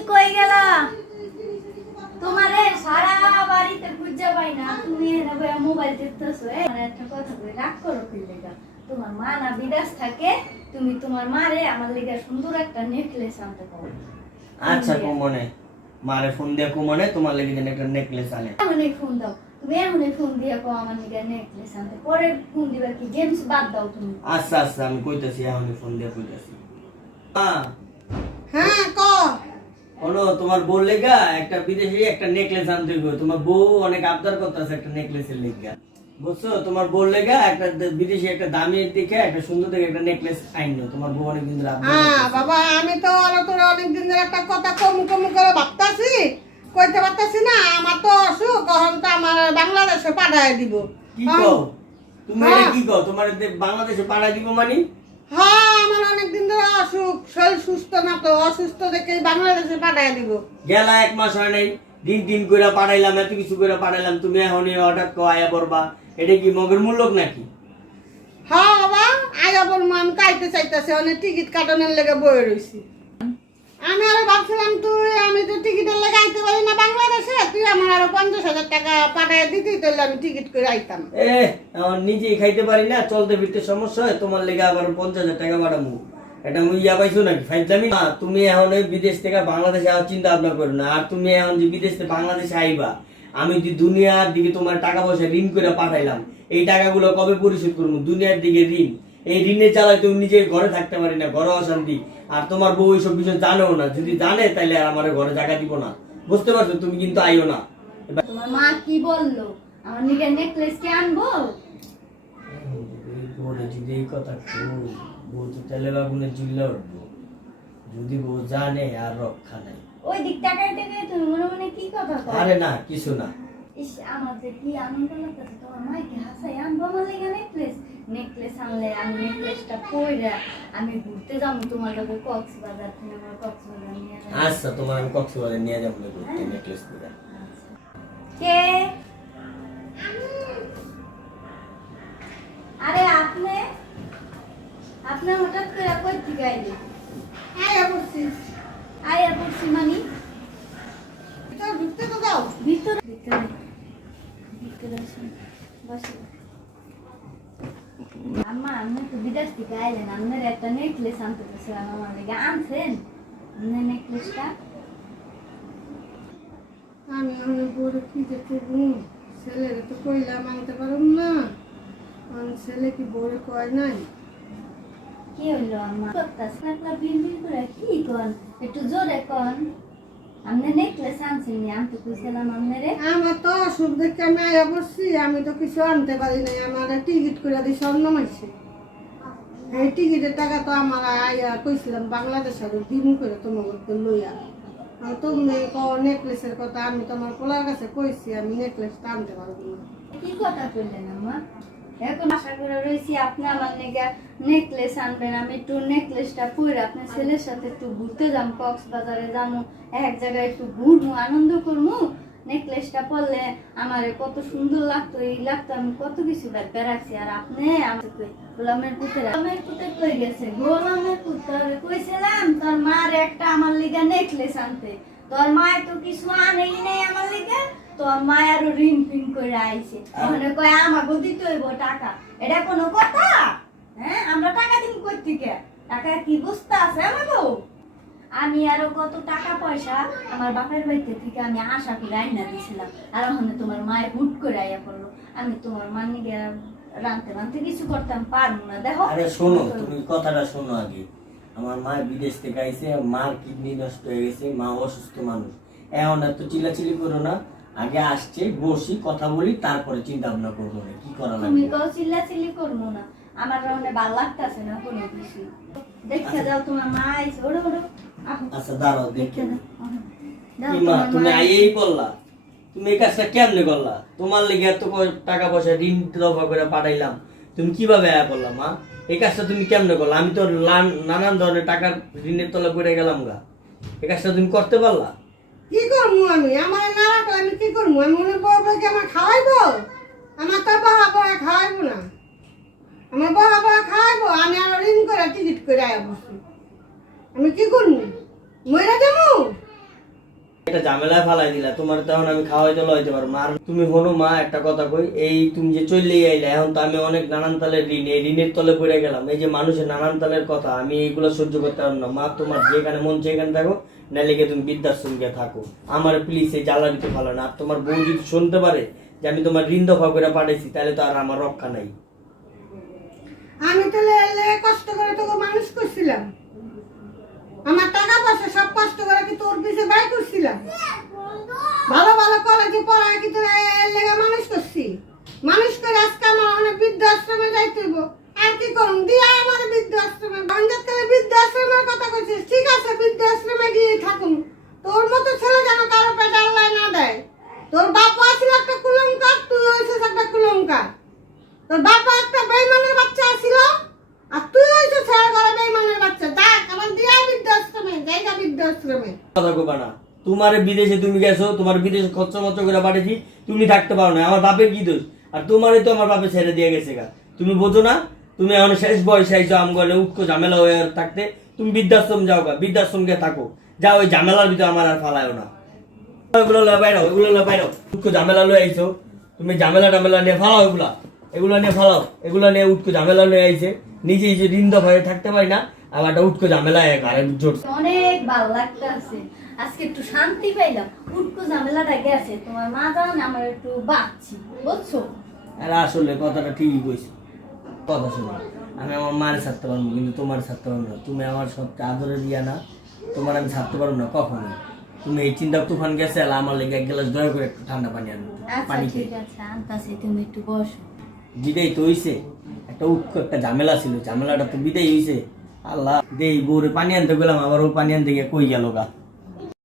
তুমি কই গেলা? তোমারে সারা বাড়িতে খুঁজে পাই না, তুমি এনে বইয়া মোবাইল দেখতেছো। মানে একটা কথা কই, রাগ করো কি লেগা? তোমার মা না বিদেশ থাকে, তুমি তোমার মারে আমার লেগা সুন্দর একটা নেকলেস আনতে পারো। আচ্ছা কোমনে মারে ফোন দিয়া কোমনে তোমার লাগি দেন একটা নেকলেস আনে। এমনই ফোন দাও, তুমি এমনই ফোন দিয়া কো আমার লেগা নেকলেস আনতে। পরে ফোন দিবা কি? গেমস বাদ দাও তুমি। আচ্ছা আচ্ছা আমি কইতাছি, এখনই ফোন দিয়া কইতাছি। হ্যাঁ ক শোনো, তোমার বউ লেগা একটা বিদেশি একটা নেকলেস আনতে হইব। তোমার বউ অনেক আবদার করতেছে একটা নেকলেসের লেগা, বুঝছো? তোমার বউ লেগা একটা বিদেশি একটা দামি দেখে একটা সুন্দর দেখে একটা নেকলেস আইনো। তোমার বউ অনেকদিন ধরে আবদার হ্যাঁ করতেছে। বাবা, আমি তো তোর অনেকদিন ধরে একটা কথা কমু কমু করে ভাবতাছি, কইতে পারতাছি না। আমার তো অসুখ, এখন তো আমার বাংলাদেশে পাঠায় দিব। কি কও তুমি? এটা কি কও? তোমার বাংলাদেশে পাঠাই দিব মানে? হ্যাঁ, আমার অনেকদিন ধরে অসুখ, শরীর সুস্থ না, তো অসুস্থ দেখে বাংলাদেশে পাঠায় দিব। গেলা 1 মাস হয় নাই, দিন দিন করে পাঠাইলাম, এত কিছু করে পাঠাইলাম, তুমি এখন হঠাৎ কো আয়া পড়বা। এটা কি মগের মূল্যক নাকি? হ্যাঁ বাবা, আয়া বলবো, আমি কাইতে চাইতেছি, অনেক টিকিট কাটানোর লেগে বয়ে রয়েছি। আমি আরো ভাবছিলাম আমি তো টিকিটের লেগে আইতে পারি না বাংলাদেশে, তুই আমার আরো 50,000 টাকা পাঠায় দিতেই, তাহলে আমি টিকিট করে আইতাম। এখন নিজেই খাইতে পারি না, চলতে ফিরতে সমস্যা হয়, তোমার লেগে আবার 50,000 টাকা পাঠাবো? এটা মুই ইয়া পাইছো নাকি? ফাইজলামি না। তুমি এখন ওই বিদেশ থেকে বাংলাদেশে আসার চিন্তা ভাবনা করো না। আর তুমি এখন যে বিদেশ থেকে বাংলাদেশে আইবা, আমি যে দুনিয়ার দিকে তোমার টাকা পয়সা ঋণ করে পাঠাইলাম, এই টাকাগুলো কবে পরিশোধ করবো? দুনিয়ার দিকে ঋণ, এই ঋণের চালায় তুমি নিজে ঘরে থাকতে পারি না, ঘরে অশান্তি। আর তোমার বউ এইসব বিষয় জানেও না, যদি জানে তাহলে আর আমার ঘরে জায়গা দিব না, বুঝতে পারছো? তুমি কিন্তু আইও না। তোমার মা কি বললো? আমার লেগা নেকলেস কি আনবো? যদি এই কথা বউ তো তেলে বাগুনে জ্বলে উঠবো, যদি বউ জানে আর রক্ষা নাই। ওই দিক তাকাই তাকাই তুমি মনে মনে কি কথা কও? আরে না, কিছু না। ইস, আমার যে কি আনন্দ লাগতেছে। তোমার মাইকে হাসাই আনবো আমার লেগা নেকলেস। নেকলেস আনলে আমি নেকলেসটা পইরা আমি ঘুরতে যাবো তোমার লগে কক্সবাজার। তুমি আমার কক্সবাজার নিয়ে যাবে। আচ্ছা, তোমার আমি কক্সবাজার নিয়ে যাবো ঘুরতে নেকলেস করে। কে? আরে আপনি আপনি হঠাৎ করে কই থেকে আইলে? আয়া বলছি, আয়া পড়ছি মানে? তো ঢুকতে তো দাও। ভিতরে ভিতরে ভিতরে আসুন, বসুন। আম্মা, আপনি তো বিদেশ থেকে আইলেন, আপনার একটা নেকলেস আনতে গেছিলাম আমার লেগে। আনছেন আপনার নেকলেসটা? আমি অনেক বড় কি যে করবো, ছেলেরে তো কইলাম আনতে পারুম না, ছেলে কি বড় কয় নাই। কি হইলো আম্মা? করতাছেন একলা বিড়বিড় করে কি কন? একটু জোরে কন। আপনি নেকলেস আনছেন নি? আমি তো কইছিলাম আপনারে। আমার তো অসুখ দেখে আমি আয়া বসছি, আমি তো কিছু আনতে পারি নাই। আমার টিকিট করে দিয়ে স্বর্ণ মাইছে, এই টিকিটের টাকা তো আমার আয়া কইছিলাম বাংলাদেশে দিন করে তোমাকে লইয়া। আর তুমি নেকলেসের কথা, আমি তোমার পোলার কাছে কইছি আমি নেকলেসটা আনতে পারবো না। কি কথা কইলেন আম্মা? এখন আশা করে রয়েছি আপনি আমার লেগে নেকলেস আনবেন। আমি একটু নেকলেসটা পরে আপনার ছেলের সাথে একটু ঘুরতে যাম, কক্সবাজারে যাবো, এক জায়গায় একটু ঘুরবো, আনন্দ করবো। নেকলেসটা পরলে আমার কত সুন্দর লাগতো, এই লাগতো, আমি কত কিছু ব্যাপার রাখছি। আর আপনি আমাকে গোলামের পুতে কই গেছে? গোলামের পুত্রে কইছিলাম তোর মার একটা আমার লিগা নেকলেস আনতে, তোর মায়ের তো কিছু আনেই নাই আমার লিগা। তোর মায়ের ঋণ ফিন করে আইছে, ওখানে কয় আমাকে দিতে হইব টাকা। এটা কোনো কথা? হ্যাঁ, আমরা টাকা দিন কই থেকে? টাকা কি বুঝতে আছে আমাকে? আমি আরো কত টাকা পয়সা আমার বাপের বাড়িতে থেকে আমি আশা করে আইনা দিয়েছিলাম, আর ওখানে তোমার মায়ের হুট করে আইয়া পড়লো। আমি তোমার মানিকে রানতে রানতে কিছু করতাম পারবো না। দেখো, আরে শোনো, তুমি কথাটা শোনো আগে। আমার মা বিদেশ থেকে আইছে, মার কিডনি নষ্ট হয়ে গেছে, মা অসুস্থ মানুষ। এখন এত চিল্লাচিল্লি করো না, আগে আসছে বসি কথা বলি, তারপরে চিন্তা ভাবনা করবো কি করা তুমি লাগবে। কও চিল্লাচিল্লি করবো না, আমার রাউন্ডে ভাল লাগতেছে না কোনো কিছু। দেখে যাও তোমার মা আইছে, ওড়ো ওড়ো। আচ্ছা দাঁড়াও দেখে দেখে যাও। কি মা, তুমি আইয়েই বললা? তুমি এই কাজটা কেমনে করলা? তোমার লেগে এত টাকা পয়সা ঋণ দফা করে পাঠাইলাম, তুমি কিভাবে আয়া বললা মা? এই কাজটা তুমি কেমনে করলা? আমি তো নানান ধরনের টাকার ঋণের তলা পড়ে গেলাম গা, এই কাজটা তুমি করতে পারলা? কি করবো আমি? আমার না রাখলে আমি কি করবো? আমি মনে করবো কি আমার খাওয়াইবো? আমার তো বহা বহা খাওয়াইবো না, আমার বহা বহা খাওয়াইবো। আমি আরো ঋণ করে টিকিট করে আয়া বসছি, আমি কি করবো? মরে যাবো? একটা ঝামেলায় ফালাই দিলা, তোমার তখন আমি খাওয়াইতে লইতে পারবো না। আর তুমি হনো মা, একটা কথা কই, এই তুমি যে চললেই আইলা, এখন তো আমি অনেক নানান তালের ঋণ, এই ঋণের তলে পড়ে গেলাম। এই যে মানুষের নানান তালের কথা, আমি এইগুলো সহ্য করতে পারবো না মা। তোমার যেখানে মন সেখানে থাকো, নাইলে গিয়ে তুমি বৃদ্ধাশ্রম গিয়ে থাকো। আমার প্লিজ এই জ্বালা দিতে ভালো না। আর তোমার বউ যদি শুনতে পারে যে আমি তোমার ঋণ দফা করে পাঠাইছি, তাহলে তো আর আমার রক্ষা নাই। আমি তো কষ্ট করে তোকে মানুষ করছিলাম, আমার টাকা পয়সা সব কষ্ট করে কি তোর পিছে ব্যয় করছিলাম, ভালো ভালো কলেজে পড়ায় কি তোর লেগে মানুষ করছি। মানুষ করে আজকে আমার অনেক বৃদ্ধাশ্রমে যাইতে হইব। আর কি করুন, দিয়া আমার বৃদ্ধাশ্রমে বাঙ্গাত করে বৃদ্ধাশ্রমের কথা কইছিস, ঠিক আছে বৃদ্ধাশ্রমে গিয়ে থাকুন। তোর মতো ছেলে যেন কারো পেটে আল্লাহ না দেয়। তোর বাবা ছিল একটা কুলঙ্কার, তুই হয়েছিস একটা কুলঙ্কার। তোর বাবা একটা বেইমানের বাচ্চা ছিল, আর তুই হয়েছিস ছেলে ঘরে বেইমানের বাচ্চা। দেখ আমার দিয়া বৃদ্ধাশ্রমে, জায়গা বৃদ্ধাশ্রমে। কথা কইবা না। তোমার বিদেশে তুমি গেছো, তোমার বিদেশে খরচা মরচা করে পাঠিয়েছি, তুমি থাকতে পারো না। আমার বাপের কি দোষ? আর তোমারই তো আমার বাপে ছেড়ে দিয়ে গেছে গা। তুমি বোঝো না? তুমি এখন শেষ বয়সে আইছো আমগলে উটকো ঝামেলা হয়ে থাকতে। তুমি বৃদ্ধাশ্রম যাও গা, বৃদ্ধাশ্রম গিয়ে থাকো। যাও, ওই ঝামেলার ভিতরে আমার আর ফালায়ও না। এগুলো লয়ে বাইরাও, এগুলো লয়ে বাইরাও। উটকো ঝামেলা লয়ে আইছো, তুমি ঝামেলা টামেলা নিয়ে ফালাও। এগুলা নিয়ে ফালাও, এগুলা নিয়ে উটকো ঝামেলা লয়ে আইছে। নিজে যে ঋণ দফায় থাকতে পারি না, আবার একটা উটকো ঝামেলা ঘরে জোরছে। অনেক ভালো লাগতেছে, আজকে একটু শান্তি পাইলাম। উটকো ঝামেলাটা গেছে, তোমার মা জানে আমার একটু বাঁচছি, বুঝছো? আর আসলে কথাটা ঠিকই কইছো। কথা শোনো, আমি আমার মার ছাড়তে পারবো, কিন্তু তোমার ছাড়তে পারবো না। তুমি আমার সবচেয়ে আদরের ইয়া না, তোমার আমি ছাড়তে পারবো না কখনো। তুমি এই চিন্তা তুফান গেছে, আমার লেগে এক গ্লাস দয়া করে একটু ঠান্ডা পানি আনবে। আচ্ছা পানি ঠিক খেয়ে আছে, আনতাছি, তুমি একটু বসো। বিদায় তো হইছে, একটা উৎক একটা ঝামেলা ছিল, ঝামেলাটা তো বিদায় হইছে। আল্লাহ, দেই বউরে পানি আনতে গেলাম, আবার ও পানি আনতে গিয়ে কই গেল গা।